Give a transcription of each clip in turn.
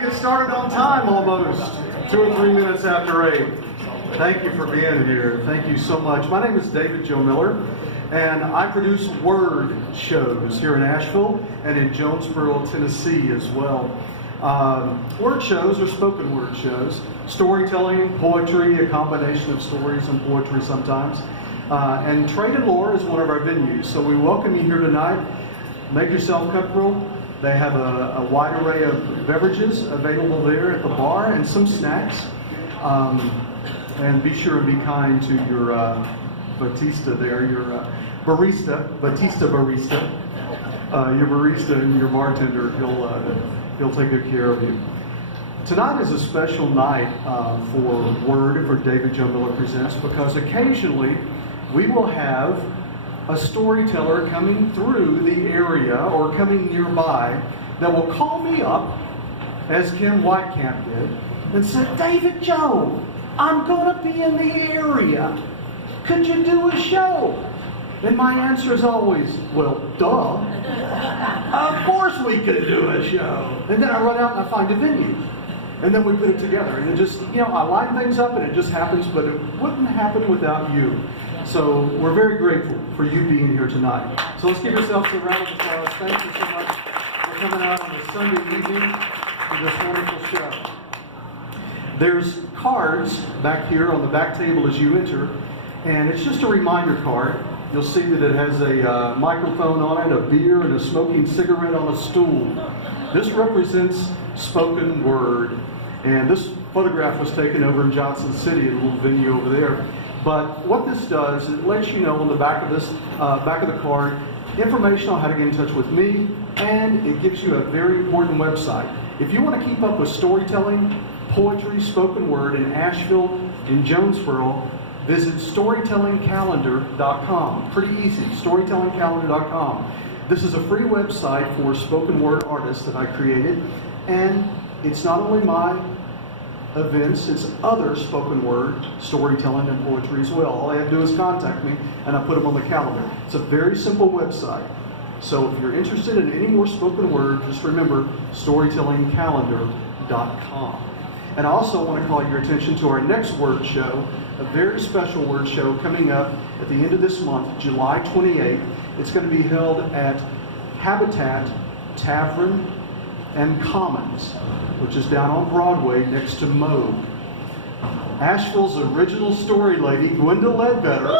Get started on time almost. 2 or 3 minutes after 8. Thank you for being here. Thank you so much. My name is David Joe Miller, and I produce word shows here in Asheville and in Jonesboro, Tennessee as well. Word shows are spoken word shows, storytelling, poetry, a combination of stories and poetry sometimes. And Trade and Lore is one of our venues. So we welcome you here tonight. Make yourself comfortable. They have a wide array of beverages available there at the bar and some snacks. And be sure and be kind to your Batista there, your barista, your barista and your bartender. He'll take good care of you. Tonight is a special night for Word for David Joe Miller Presents, because occasionally we will have a storyteller coming through the area or coming nearby that will call me up, as Ken Whitecamp did, and said, "David Joe, I'm going to be in the area. Could you do a show?" And my answer is always, "Well, duh. Of course we could do a show." And then I run out and I find a venue. And then we put it together. And it just, I line things up and it just happens, but it wouldn't happen without you. So we're very grateful for you being here tonight. So let's give yourselves a round of applause. Thank you so much for coming out on a Sunday evening for this wonderful show. There's cards back here on the back table as you enter, and it's just a reminder card. You'll see that it has a microphone on it, a beer, and a smoking cigarette on a stool. This represents spoken word, and this photograph was taken over in Johnson City, a little venue over there. But what this does, it lets you know on the back of this, back of the card, information on how to get in touch with me, and it gives you a very important website. If you want to keep up with storytelling, poetry, spoken word in Asheville, in Jonesboro, visit storytellingcalendar.com. Pretty easy, storytellingcalendar.com. This is a free website for spoken word artists that I created, and it's not only my events, it's other spoken word, storytelling, and poetry as well. All I have to do is contact me, and I put them on the calendar. It's a very simple website. So if you're interested in any more spoken word, just remember storytellingcalendar.com. And I also want to call your attention to our next word show, a very special word show coming up at the end of this month, July 28th. It's going to be held at Habitat Tavern and Commons, which is down on Broadway next to Moog. Asheville's original story lady, Gwenda Ledbetter,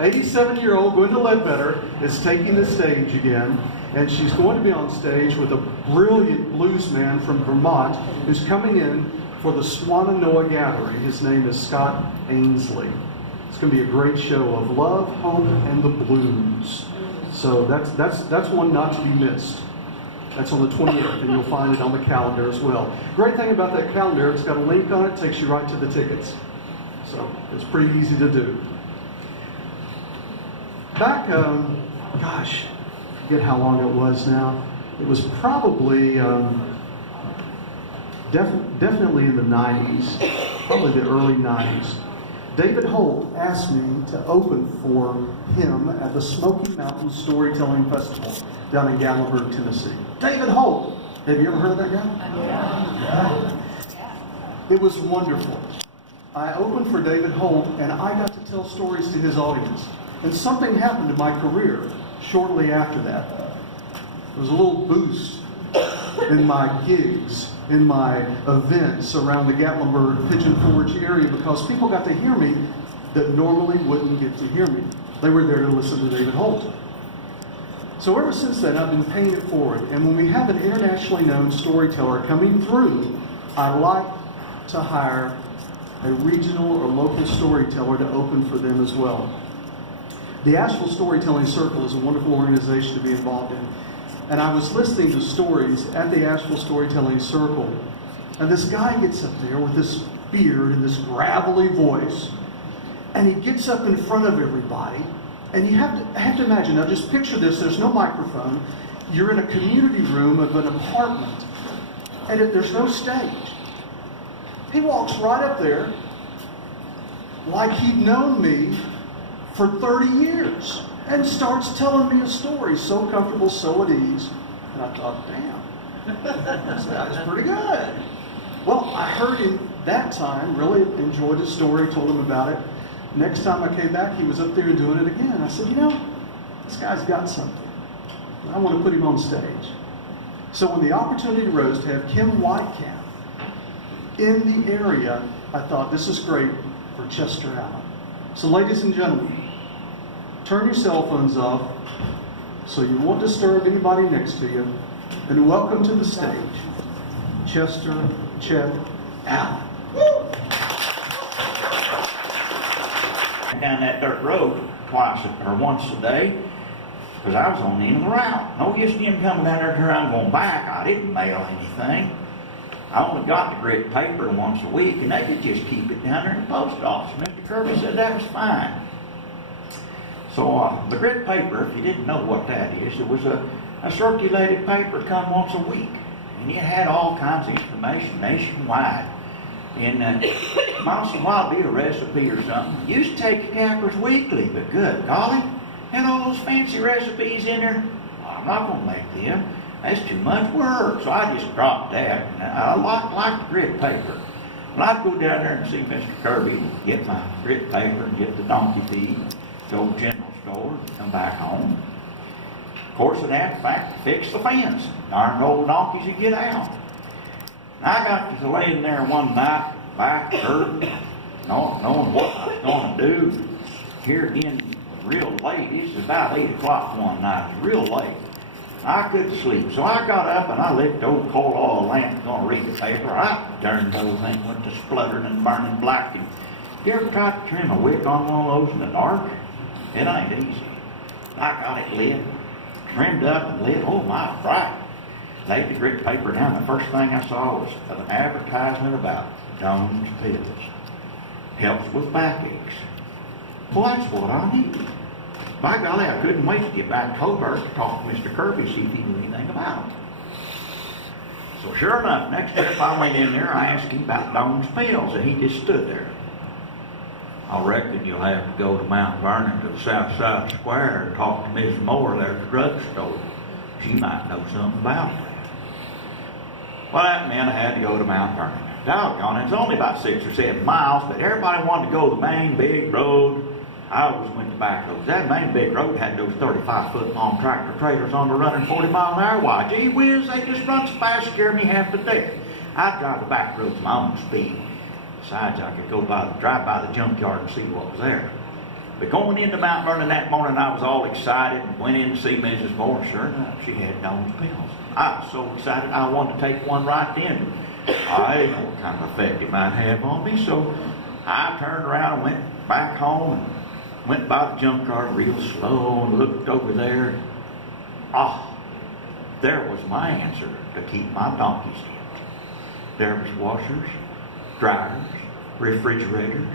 87-year-old Gwenda Ledbetter, is taking the stage again, and she's going to be on stage with a brilliant blues man from Vermont who's coming in for the Swannanoa Gathering. His name is Scott Ainsley. It's going to be a great show of love, hope, and the blues. So that's one not to be missed. That's on the 28th, and you'll find it on the calendar as well. Great thing about that calendar, it's got a link on it, takes you right to the tickets. So it's pretty easy to do. Back, gosh, I forget how long it was now. It was probably definitely in the 90s, probably the early 90s. David Holt asked me to open for him at the Smoky Mountain Storytelling Festival down in Gatlinburg, Tennessee. David Holt! Have you ever heard of that guy? Yeah. It was wonderful. I opened for David Holt, and I got to tell stories to his audience. And something happened to my career shortly after that. There was a little boost in my gigs, in my events around the Gatlinburg Pigeon Forge area, because people got to hear me that normally wouldn't get to hear me. They were there to listen to David Holt. So ever since then, I've been paying it forward. And when we have an internationally known storyteller coming through, I like to hire a regional or local storyteller to open for them as well. The Asheville Storytelling Circle is a wonderful organization to be involved in. And I was listening to stories at the Asheville Storytelling Circle, and this guy gets up there with this beard and this gravelly voice, and he gets up in front of everybody, and you have to imagine, now just picture this, there's no microphone, you're in a community room of an apartment, and there's no stage. He walks right up there like he'd known me for 30 years. And starts telling me a story, so comfortable, so at ease. And I thought, damn, this guy's pretty good. heard him that time, really enjoyed his story, told him about it. Next time I came back, he was up there doing it again. I said, you know, this guy's got something. I want to put him on stage. So when the opportunity arose to have Kim Whitecap in the area, I thought, this is great for Chester Allen. So ladies and gentlemen, turn your cell phones off so you won't disturb anybody next to you. And welcome to the stage, Chester Chet Allen. Down that dirt road once a day, because I was on the end of the route. No use in him coming down there till I'm going back. I didn't mail anything. I only got the grit paper once a week, and they could just keep it down there in the post office. Mr. Kirby said that was fine. So the grit paper, if you didn't know what that is, it was a circulated paper come once a week, and it had all kinds of information nationwide. And once in a while, be a recipe or something. Used to take Cappers Weekly, but good golly, had all those fancy recipes in there. Oh, I'm not going to make them. That's too much work. So I just dropped that. And I like the grit paper. Well, I'd go down there and see Mr. Kirby and get my grit paper and get the donkey feed, go to the general store, and come back home. Of course, I'd have to fix the fence. Darn old donkeys would get out. I got to laying there one night, back hurt, not knowing what I was going to do. Here again, real late. It was about 8 o'clock one night. It was real late. I couldn't sleep. So I got up and I lit the old coal oil lamp going to read the paper. I turned the whole thing went to spluttering and burning black. And you ever tried to trim a wick on one of those in the dark? It ain't easy. I got it lit, trimmed up and lit. Oh my, bright. Laid the grit paper down. The first thing I saw was an advertisement about Doan's Pills. Helps with backaches. Well, that's what I needed. By golly, I couldn't wait to get back to Hobart to talk to Mr. Kirby, see if he knew anything about it. So sure enough, next trip I went in there, I asked him about Doan's Pills, and he just stood there. I reckon you'll have to go to Mount Vernon to the south side of the square and talk to Mrs. Moore there at the drugstore. She might know something about it. Well, that meant I had to go to Mount Vernon. Doggone, it's only about 6 or 7 miles, but everybody wanted to go the main big road. I always went the back roads. That main big road had those 35-foot long tractor trailers on the running 40 mile an hour. Why, gee whiz, they just run so fast, scare me half to death. I'd drive the back roads my own speed. Besides, I could drive by the junkyard and see what was there. But going into Mount Vernon that morning, I was all excited and went in to see Mrs. Moore. Sure enough, she had Doan's Pills. I was so excited, I wanted to take one right then. I didn't know what kind of effect it might have on me, so I turned around and went back home and went by the junkyard real slow and looked over there. There was my answer to keep my donkeys in. There was washers, dryers, refrigerators,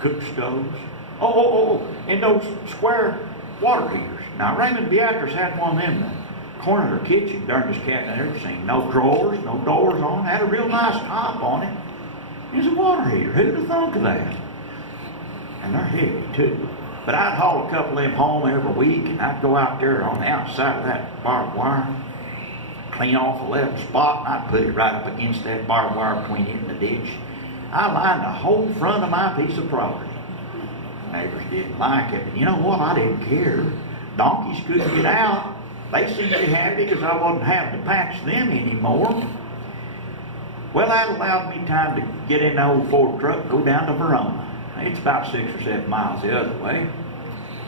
cook stoves. And those square water heaters. Now, Raymond Beatrice had one of them in the corner of her kitchen, darndest cabinet I've ever seen. No drawers, no doors on it. Had a real nice top on it. It was a water heater. Who'd have thunk of that? And they're heavy, too. But I'd haul a couple of them home every week, and I'd go out there on the outside of that barbed wire, clean off a level spot, and I'd put it right up against that barbed wire between it and the ditch. I lined the whole front of my piece of property. Neighbors didn't like it, but you know what? I didn't care. Donkeys couldn't get out. They seemed to be happy because I wasn't having to patch them anymore. Well, that allowed me time to get in the old Ford truck and go down to Verona. It's about 6 or 7 miles the other way.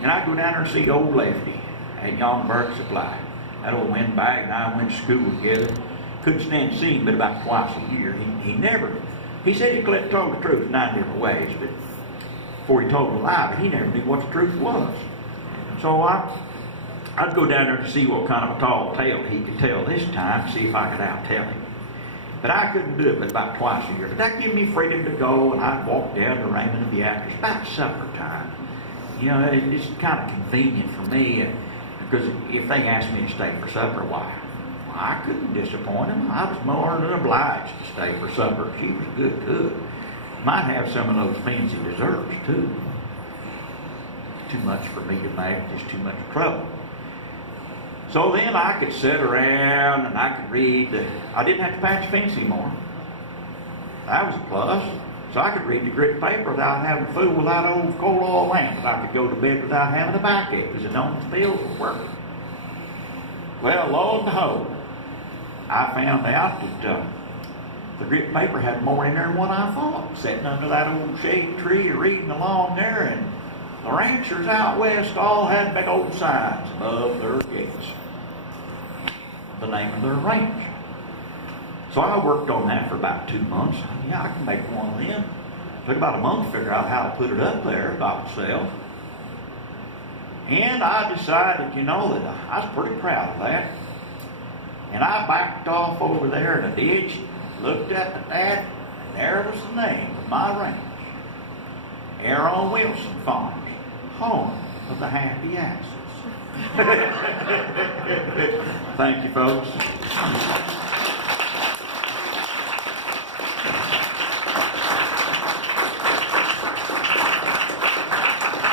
And I'd go down there and see old Lefty at Youngberg Supply. That old windbag and I went to school together. Couldn't stand to see him but about twice a year. He said he told the truth 9 different ways, but before he told a lie, but he never knew what the truth was. So I'd go down there to see what kind of a tall tale he could tell this time, see if I could out-tell him. But I couldn't do it but about twice a year. But that gave me freedom to go, and I'd walk down to Raymond and Beatrice about supper time. You know, it's kind of convenient for me, because if they asked me to stay for supper, why, I couldn't disappoint them. I was more than obliged to stay for supper. She was a good cook. Might have some of those fancy desserts, too. Too much for me to make, just too much trouble. So then I could sit around and I could read. I didn't have to patch fence anymore. That was a plus. So I could read the grit paper without having to fool with that old coal oil lamp. I could go to bed without having a backache because I know the bills were working. Well, lo and behold, I found out that the grit paper had more in there than what I thought. Sitting under that old shade tree reading along there, and the ranchers out west all had big old signs above their gates. The name of their ranch. So I worked on that for about 2 months. Yeah, I can make one of them. Took about a month to figure out how to put it up there by myself. And I decided, that I was pretty proud of that. And I backed off over there in the ditch, looked up at that, and there was the name of my ranch. Aaron Wilson Farms, home of the Happy Asses. Thank you, folks.